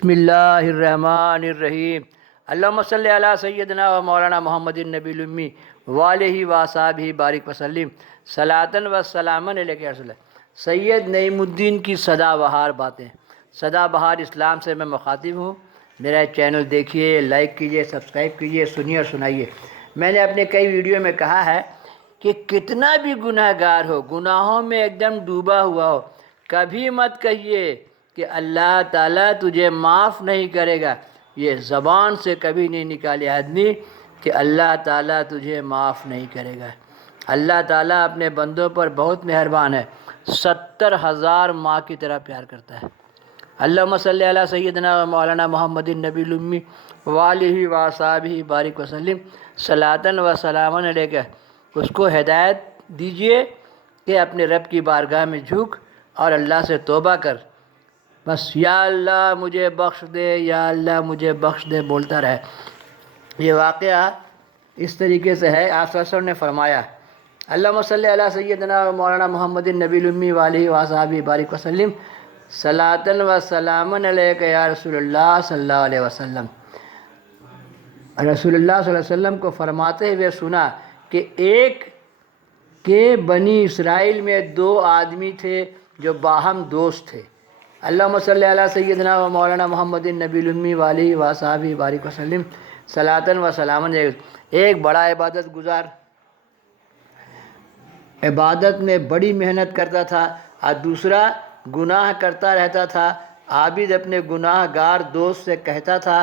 بسم اللہ الرحمن الرحیم اللہم صلی علی سیدنا و مولانا محمد النبی الامی وآلہ وصحبہ بارک وسلم صلاۃً و سلاماً علیک یا رسول اللہ۔ سید نعیم الدین کی سدا بہار باتیں، سدا بہار اسلام سے میں مخاطب ہوں۔ میرا چینل دیکھیے، لائک کیجیے، سبسکرائب کیجیے، سنیے اور سنائیے۔ میں نے اپنے کئی ویڈیو میں کہا ہے کہ کتنا بھی گناہ گار ہو، گناہوں میں ایک دم ڈوبا ہوا ہو، کبھی مت کہیے کہ اللہ تعالیٰ تجھے معاف نہیں کرے گا۔ یہ زبان سے کبھی نہیں نکالے آدمی کہ اللہ تعالیٰ تجھے معاف نہیں کرے گا۔ اللہ تعالیٰ اپنے بندوں پر بہت مہربان ہے، 70,000 ماں کی طرح پیار کرتا ہے۔ اللہم صلی علی سیدنا و مولانا محمد النبی الامی وآلہ وصحبہ بارک وسلم صلاۃً و سلاماً علیک۔ اس کو ہدایت دیجئے کہ اپنے رب کی بارگاہ میں جھک اور اللہ سے توبہ کر، بس یا اللہ مجھے بخش دے، یا اللہ مجھے بخش دے بولتا رہے۔ یہ واقعہ اس طریقے سے ہے، آپ صلی اللہ علیہ وسلم نے فرمایا اللہم صلی علی سیدنا و مولانا محمد النبی الامی وآلہ وصحبہ بارک وسلم صلاۃً و سلاماً علیک یا رسول اللہ صلی اللہ علیہ وسلم۔ رسول اللہ صلی اللہ علیہ وسلم کو فرماتے ہوئے سنا کہ ایک کہ بنی اسرائیل میں 2 آدمی تھے جو باہم دوست تھے۔ اللہم صلی علی سیدنا و مولانا محمد النبی الامی وآلہ وصحبہ بارک وسلم صلاۃً و سلاماً علیہ۔ ایک بڑا عبادت گزار، عبادت میں بڑی محنت کرتا تھا، اور دوسرا گناہ کرتا رہتا تھا۔ عابد اپنے گناہ گار دوست سے کہتا تھا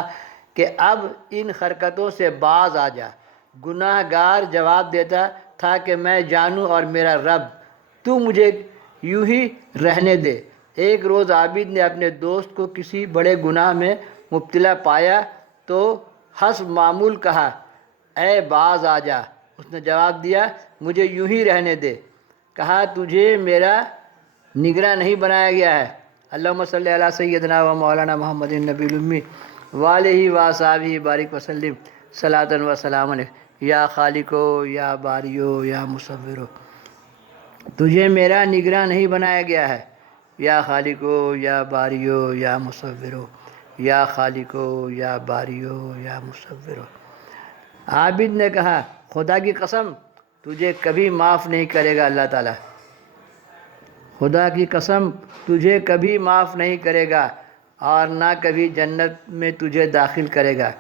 کہ اب ان حرکتوں سے باز آ جا۔ گناہ گار جواب دیتا تھا کہ میں جانوں اور میرا رب، تو مجھے یوں ہی رہنے دے۔ ایک روز عابد نے اپنے دوست کو کسی بڑے گناہ میں مبتلا پایا تو حسب معمول کہا، اے باز آ جا۔ اس نے جواب دیا، مجھے یوں ہی رہنے دے۔ کہا، تجھے میرا نگراں نہیں بنایا گیا ہے؟ اللہم صلی علی سیدنا و مولانا محمد النبی الامی وآلہ وصحبہ بارک وسلم صلاۃً و سلاماً علیہ۔ یا خالقو، یا باریو، یا مصورو، تجھے میرا نگراں نہیں بنایا گیا ہے۔ یا خالقو، یا باریو، یا مصورو، یا خالقو، یا باریو، یا مصورو۔ عابد نے کہا، خدا کی قسم تجھے کبھی معاف نہیں کرے گا اللہ تعالیٰ، خدا کی قسم تجھے کبھی معاف نہیں کرے گا اور نہ کبھی جنت میں تجھے داخل کرے گا۔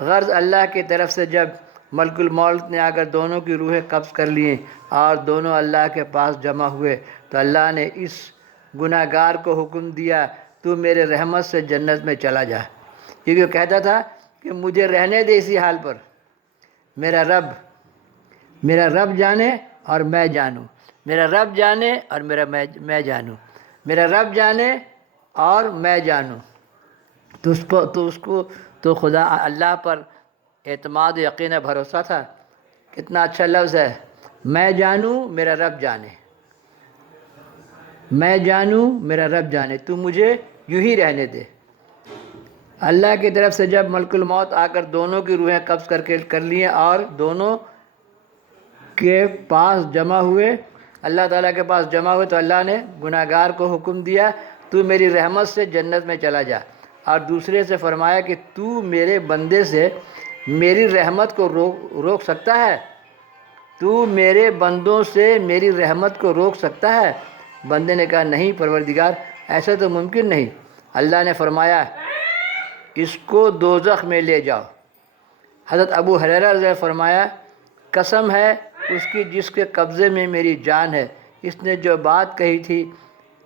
غرض اللہ کی طرف سے جب ملک الموت نے آ کر دونوں کی روحیں قبض کر لیں اور دونوں اللہ کے پاس جمع ہوئے تو اللہ نے اس گناہ گار کو حکم دیا، تو میرے رحمت سے جنت میں چلا جا، کیونکہ وہ کہتا تھا کہ مجھے رہنے دے اسی حال پر، میرا رب جانے اور میں جانوں، میرا رب جانے اور میں جانوں، میرا رب جانے اور میں جانوں۔ تو خدا اللہ پر اعتماد یقین بھروسہ تھا۔ کتنا اچھا لفظ ہے، میں جانوں میرا رب جانے، میں جانوں میرا رب جانے، تو مجھے یوں ہی رہنے دے۔ اللہ کی طرف سے جب ملک الموت آ کر دونوں کی روحیں قبض کر لیے اور دونوں کے پاس جمع ہوئے، اللہ تعالیٰ کے پاس جمع ہوئے، تو اللہ نے گناہ گار کو حکم دیا، تو میری رحمت سے جنت میں چلا جا، اور دوسرے سے فرمایا کہ تو میرے بندے سے میری رحمت کو روک سکتا ہے؟ تو میرے بندوں سے میری رحمت کو روک سکتا ہے؟ بندے نے کہا، نہیں پروردگار، ایسا تو ممکن نہیں۔ اللہ نے فرمایا، اس کو دوزخ میں لے جاؤ۔ حضرت ابو ہریرہ رضی اللہ عنہ فرمایا، قسم ہے اس کی جس کے قبضے میں میری جان ہے، اس نے جو بات کہی تھی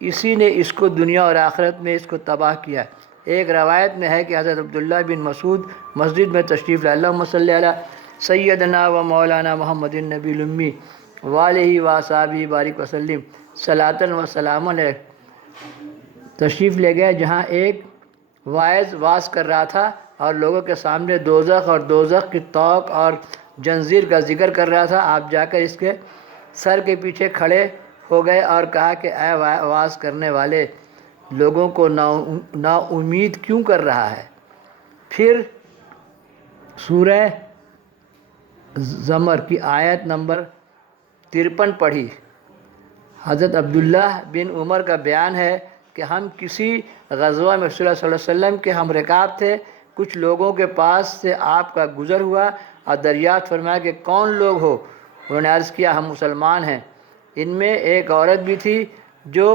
اسی نے اس کو دنیا اور آخرت میں اس کو تباہ کیا۔ ایک روایت میں ہے کہ حضرت عبداللہ بن مسعود مسجد میں تشریف لائے، اللہم صلی علی سیدنا و مولانا محمد النبی الامی وآلہ وصحبہ بارک وسلم صلاۃً و سلاماً علیہ۔ تشریف لے گئے جہاں ایک واعظ کر رہا تھا اور لوگوں کے سامنے دوزخ اور دوزخ کی طوق اور جنزیر کا ذکر کر رہا تھا۔ آپ جا کر اس کے سر کے پیچھے کھڑے ہو گئے اور کہا کہ اے واعظ کرنے والے، لوگوں کو نا امید کیوں کر رہا ہے؟ پھر سورہ زمر کی آیت نمبر 53 پڑھی۔ حضرت عبداللہ بن عمر کا بیان ہے کہ کہ ہم کسی غزوہ میں رسول اللہ صلی اللہ علیہ وسلم کے ہم رکاب تھے، کچھ لوگوں کے پاس سے آپ کا گزر ہوا اور دریافت فرمایا کہ کون لوگ ہو؟ انہوں نے عرض کیا ہم مسلمان ہیں۔ ان میں ایک عورت بھی تھی جو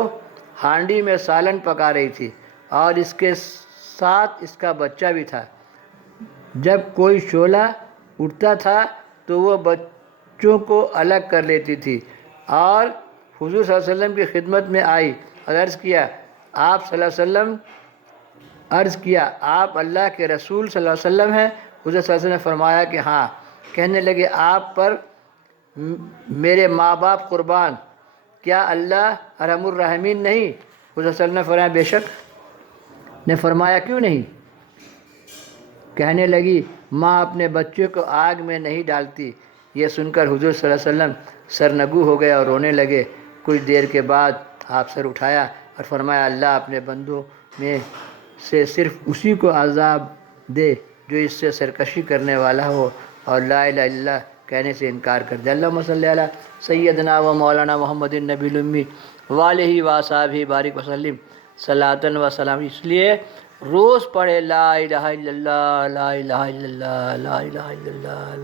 ہانڈی میں سالن پکا رہی تھی اور اس کے ساتھ اس کا بچہ بھی تھا۔ جب کوئی شعلہ اٹھتا تھا تو وہ بچوں کو الگ کر لیتی تھی اور حضور صلی اللہ علیہ وسلم کی خدمت میں آئی اور عرض کیا آپ صلی اللہ علیہ وسلم آپ اللہ کے رسول صلی اللہ علیہ وسلم ہیں؟ حضور صلی اللہ علیہ وسلم نے فرمایا کہ ہاں۔ کہنے لگے آپ پر میرے ماں باپ قربان، کیا اللہ ارحم الراحمین نہیں؟ حضور صلی اللہ علیہ وسلم نے فرمایا بے شک۔ نے فرمایا کیوں نہیں؟ کہنے لگی ماں اپنے بچے کو آگ میں نہیں ڈالتی۔ یہ سن کر حضور صلی اللہ علیہ وسلم سرنگو ہو گئے اور رونے لگے۔ کچھ دیر کے بعد آپ سر اٹھایا اور فرمایا اللہ اپنے بندوں میں سے صرف اسی کو عذاب دے جو اس سے سرکشی کرنے والا ہو اور لا الہ الا اللہ کہنے سے انکار کر دے۔ اللہم صلی علی سیدنا و مولانا محمد النبی الامی وآلہ وصحبہ بارک وسلم صلاۃ و سلام۔ اس لیے روز پڑھے لا الہ الا اللہ، لا الہ الا اللہ، لا الہ الا اللہ۔